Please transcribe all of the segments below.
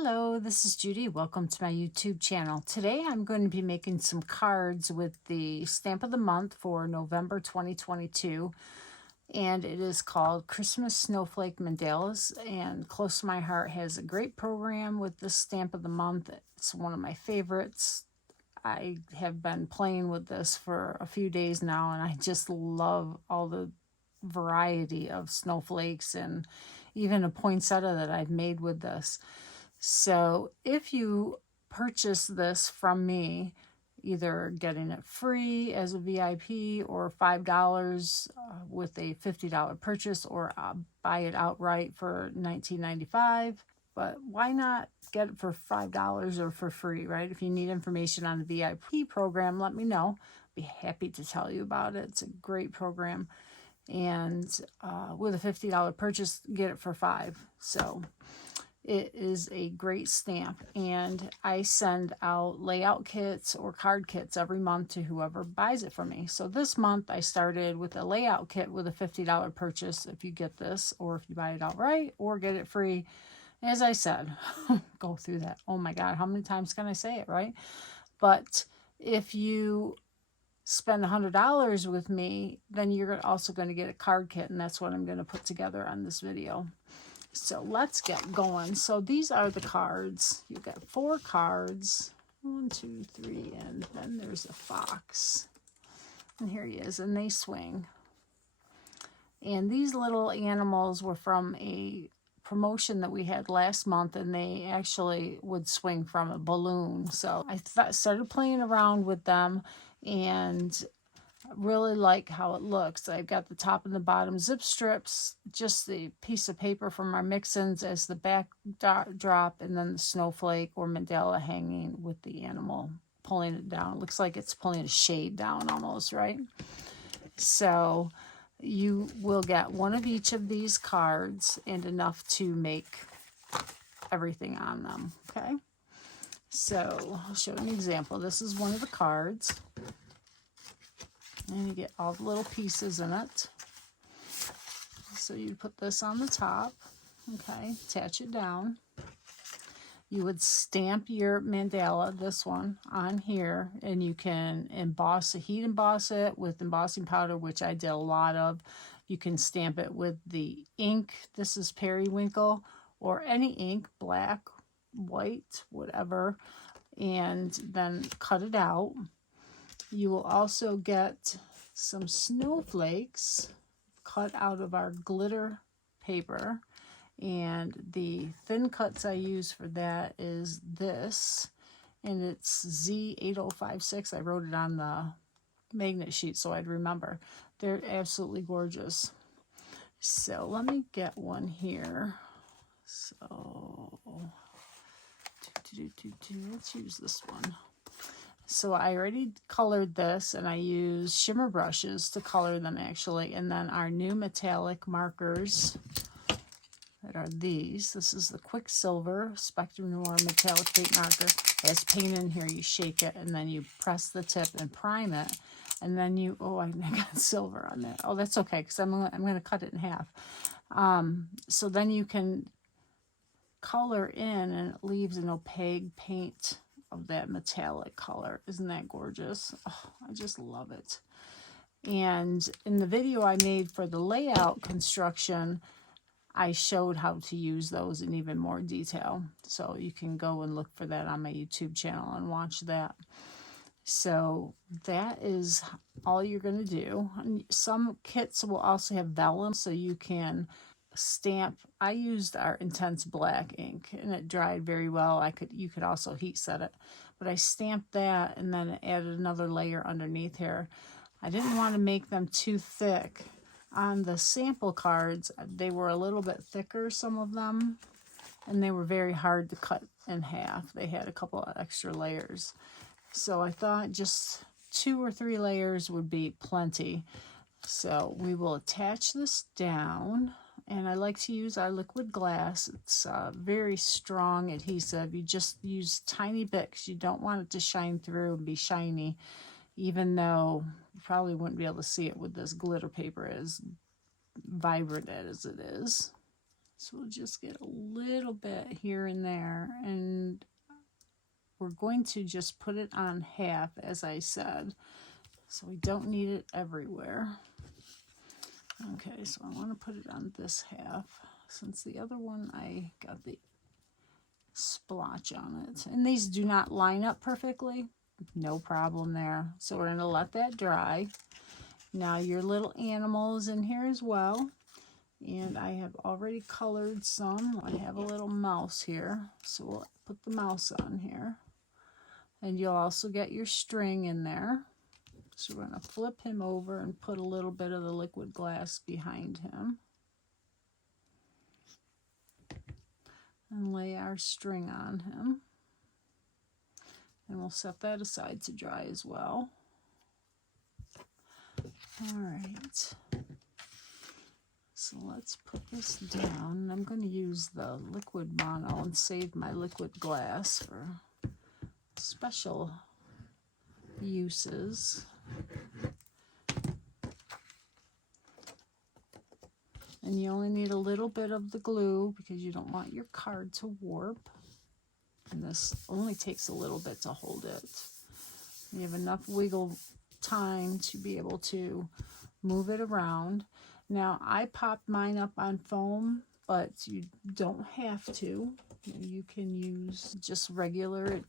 Hello, this is Judy. Welcome to my YouTube channel. Today I'm going to be making some cards with the stamp of the month for November 2022. And it is called Christmas Snowflake Mandalas. And Close to My Heart has a great program with this stamp of the month. It's one of my favorites. I have been playing with this for a few days now, and I just love all the variety of snowflakes and even a poinsettia that I've made with this. So if you purchase this from me, either getting it free as a VIP or $5 with a $50 purchase, or buy it outright for $19.95. But why not get it for $5 or for free, right? If you need information on the VIP program, let me know. I'd be happy to tell you about it. It's a great program. And with a $50 purchase, get it for $5. So it is a great stamp, and I send out layout kits or card kits every month to whoever buys it from me. So this month I started with a layout kit with a $50 purchase if you get this, or if you buy it outright or get it free. As I said, go through that. Oh my God, how many times can I say it, right? But if you spend $100 with me, then you're also going to get a card kit, and that's what I'm going to put together on this video. So let's get going. So these are the cards. You got 4 cards. 1, 2, 3, and then there's a fox. And here he is, and they swing. And these little animals were from a promotion that we had last month, and they actually would swing from a balloon. So I started playing around with them, and really like how it looks. I've got the top and the bottom zip strips, just the piece of paper from our mix-ins as the backdrop, and then the snowflake or mandala hanging with the animal pulling it down. It looks like it's pulling a shade down almost, right? So you will get one of each of these cards and enough to make everything on them, okay? So I'll show you an example. This is one of the cards. And you get all the little pieces in it. So you put this on the top, okay, attach it down. You would stamp your mandala, this one, on here, and you can emboss it, heat emboss it with embossing powder, which I did a lot of. You can stamp it with the ink. This is periwinkle, or any ink, black, white, whatever, and then cut it out. You will also get some snowflakes cut out of our glitter paper, and the thin cuts I use for that is this, and it's Z8056. I wrote it on the magnet sheet so I'd remember. They're absolutely gorgeous. So let me get one here. So let's use this one. So I already colored this, and I use shimmer brushes to color them actually. And then our new metallic markers that are these. This is the Quicksilver Spectrum Noir metallic paint marker. It has paint in here. You shake it, and then you press the tip and prime it. And then you, oh, I got silver on there. Oh, that's okay, because I'm going to cut it in half. So then you can color in, and it leaves an opaque paint of that metallic color. Isn't that gorgeous? Oh, I just love it. And in the video I made for the layout construction, I showed how to use those in even more detail. So you can go and look for that on my YouTube channel and watch that. So that is all you're going to do. And some kits will also have vellum, so you can stamp. I used our intense black ink, and it dried very well. You could also heat set it, but I stamped that and then added another layer underneath here. I didn't want to make them too thick. On the sample cards, they were a little bit thicker, some of them, and they were very hard to cut in half. They had a couple of extra layers, so I thought just 2 or 3 layers would be plenty. So we will attach this down. And I like to use our liquid glass. It's very strong adhesive. You just use tiny bits. You don't want it to shine through and be shiny, even though you probably wouldn't be able to see it with this glitter paper, as vibrant as it is. So we'll just get a little bit here and there, and we're going to just put it on half, as I said, so we don't need it everywhere. Okay, so I want to put it on this half, since the other one I got the splotch on it. And these do not line up perfectly, no problem there. So we're going to let that dry. Now your little animal is in here as well. And I have already colored some. I have a little mouse here, so we'll put the mouse on here. And you'll also get your string in there. So we're going to flip him over and put a little bit of the liquid glass behind him. And lay our string on him. And we'll set that aside to dry as well. All right. So let's put this down. I'm going to use the liquid mono and save my liquid glass for special uses. And you only need a little bit of the glue because you don't want your card to warp. And this only takes a little bit to hold it. You have enough wiggle time to be able to move it around. Now, I popped mine up on foam, but you don't have to. You can use just regular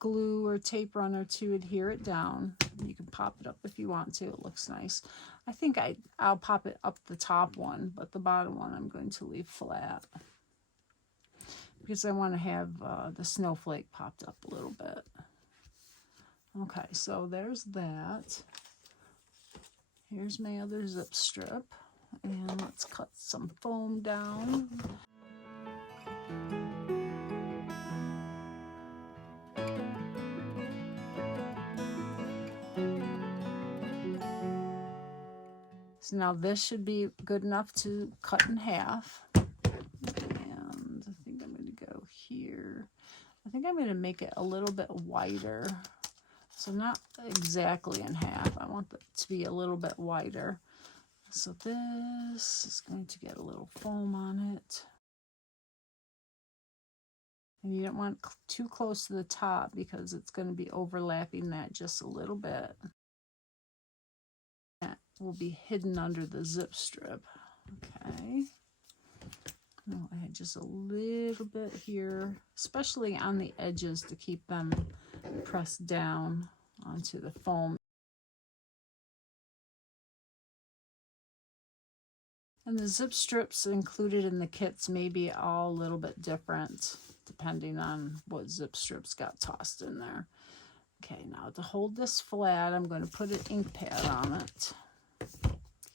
glue or tape runner to adhere it down. You can pop it up if you want to. It looks nice. I think I'll pop it up the top one, but the bottom one I'm going to leave flat because I want to have the snowflake popped up a little bit. Okay, so there's that. Here's my other zip strip, and let's cut some foam down. So now this should be good enough to cut in half. And I think I'm going to go here. I think I'm going to make it a little bit wider. So not exactly in half. I want it to be a little bit wider. So this is going to get a little foam on it. And you don't want too close to the top because it's going to be overlapping that just a little bit. That will be hidden under the zip strip. Okay. I'll add just a little bit here, especially on the edges to keep them pressed down onto the foam. And the zip strips included in the kits may be all a little bit different depending on what zip strips got tossed in there. Okay, now to hold this flat, I'm going to put an ink pad on it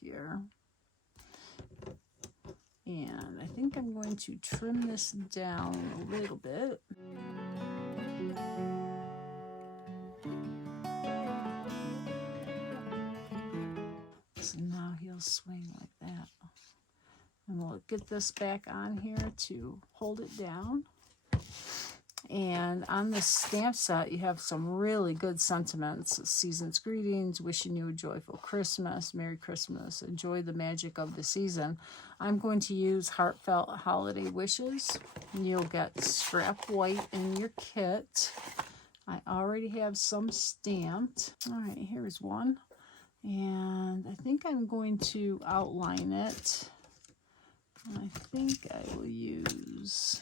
here. And I think I'm going to trim this down a little bit. So now he'll swing like that. And we'll get this back on here to hold it down. And on this stamp set, you have some really good sentiments. Season's greetings, wishing you a joyful Christmas, Merry Christmas, enjoy the magic of the season. I'm going to use heartfelt holiday wishes. You'll get scrap white in your kit. I already have some stamped. All right, here's one. And I think I'm going to outline it. I think I will use...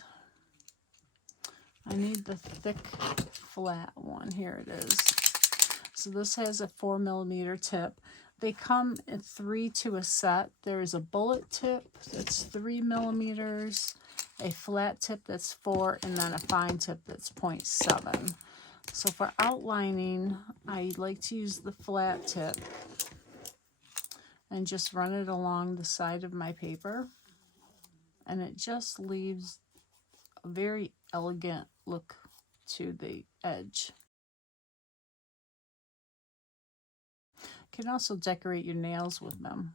I need the thick, flat one. Here it is. So this has a 4mm tip. They come in 3 to a set. There's a bullet tip that's 3mm, a flat tip that's 4, and then a fine tip that's 0.7. So for outlining, I like to use the flat tip and just run it along the side of my paper. And it just leaves a very elegant look to the edge. You can also decorate your nails with them.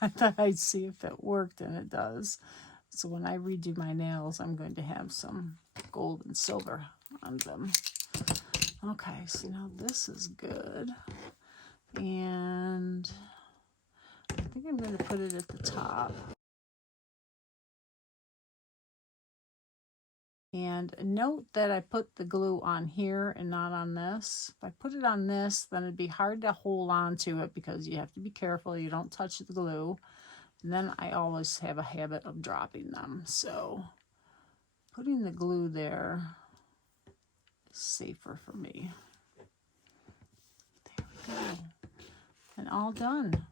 I thought I'd see if it worked, and it does. So when I redo my nails, I'm going to have some gold and silver on them. Okay, so now this is good. And I think I'm going to put it at the top. And note that I put the glue on here and not on this. If I put it on this, then it'd be hard to hold on to it because you have to be careful you don't touch the glue. And then I always have a habit of dropping them. So putting the glue there is safer for me. There we go. And all done.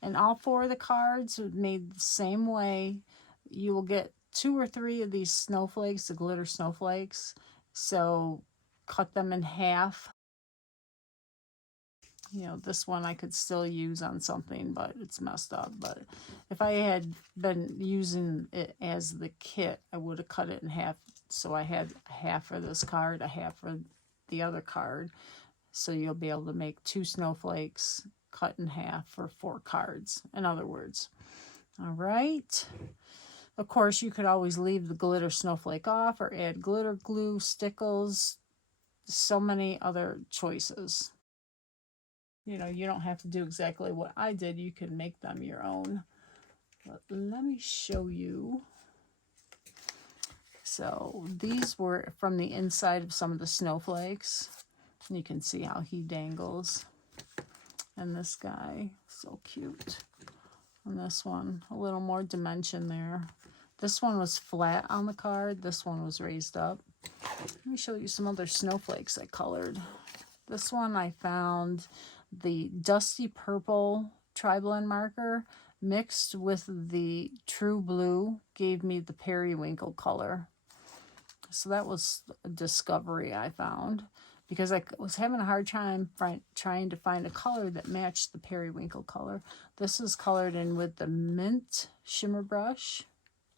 And all 4 of the cards are made the same way. You will get 2 or 3 of these snowflakes, the glitter snowflakes. So cut them in half. You know, this one I could still use on something, but it's messed up. But if I had been using it as the kit, I would have cut it in half. So I had half for this card, a half for the other card. So you'll be able to make 2 snowflakes cut in half for 4 cards, in other words. All right. Of course, you could always leave the glitter snowflake off or add glitter glue, stickles, so many other choices. You know, you don't have to do exactly what I did. You can make them your own. But let me show you. So these were from the inside of some of the snowflakes. You can see how he dangles. And this guy, so cute. And this one, a little more dimension there. This one was flat on the card. This one was raised up. Let me show you some other snowflakes I colored. This one I found the dusty purple tri-blend marker mixed with the true blue gave me the periwinkle color. So that was a discovery I found because I was having a hard time trying to find a color that matched the periwinkle color. This is colored in with the mint shimmer brush.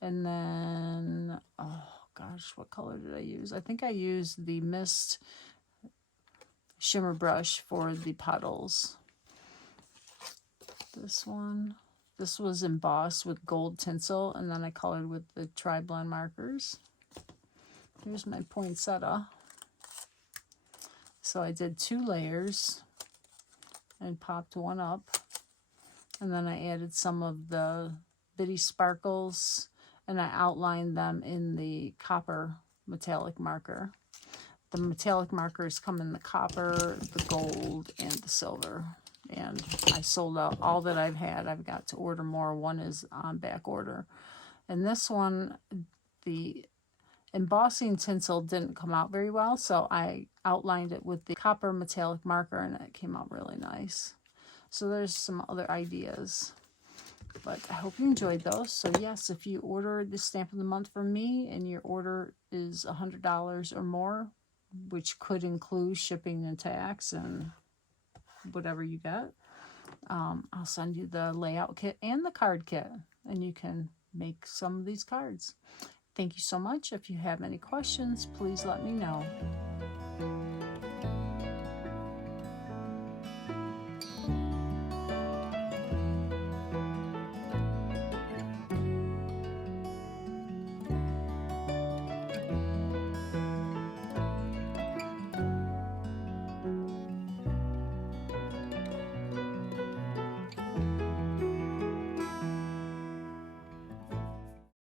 And then, oh gosh, what color did I use? I think I used the mist shimmer brush for the puddles. This one, this was embossed with gold tinsel, and then I colored with the tri-blend markers. Here's my poinsettia. So I did 2 layers and popped one up. And then I added some of the bitty sparkles and I outlined them in the copper metallic marker. The metallic markers come in the copper, the gold, and the silver. And I sold out all that I've had. I've got to order more. One is on back order. And this one, the embossing tinsel didn't come out very well, so I outlined it with the copper metallic marker, and it came out really nice. So there's some other ideas. But I hope you enjoyed those. So yes, if you order the stamp of the month from me and your order is $100 or more, which could include shipping and tax and whatever you get, I'll send you the layout kit and the card kit, and you can make some of these cards. Thank you so much. If you have any questions, please let me know.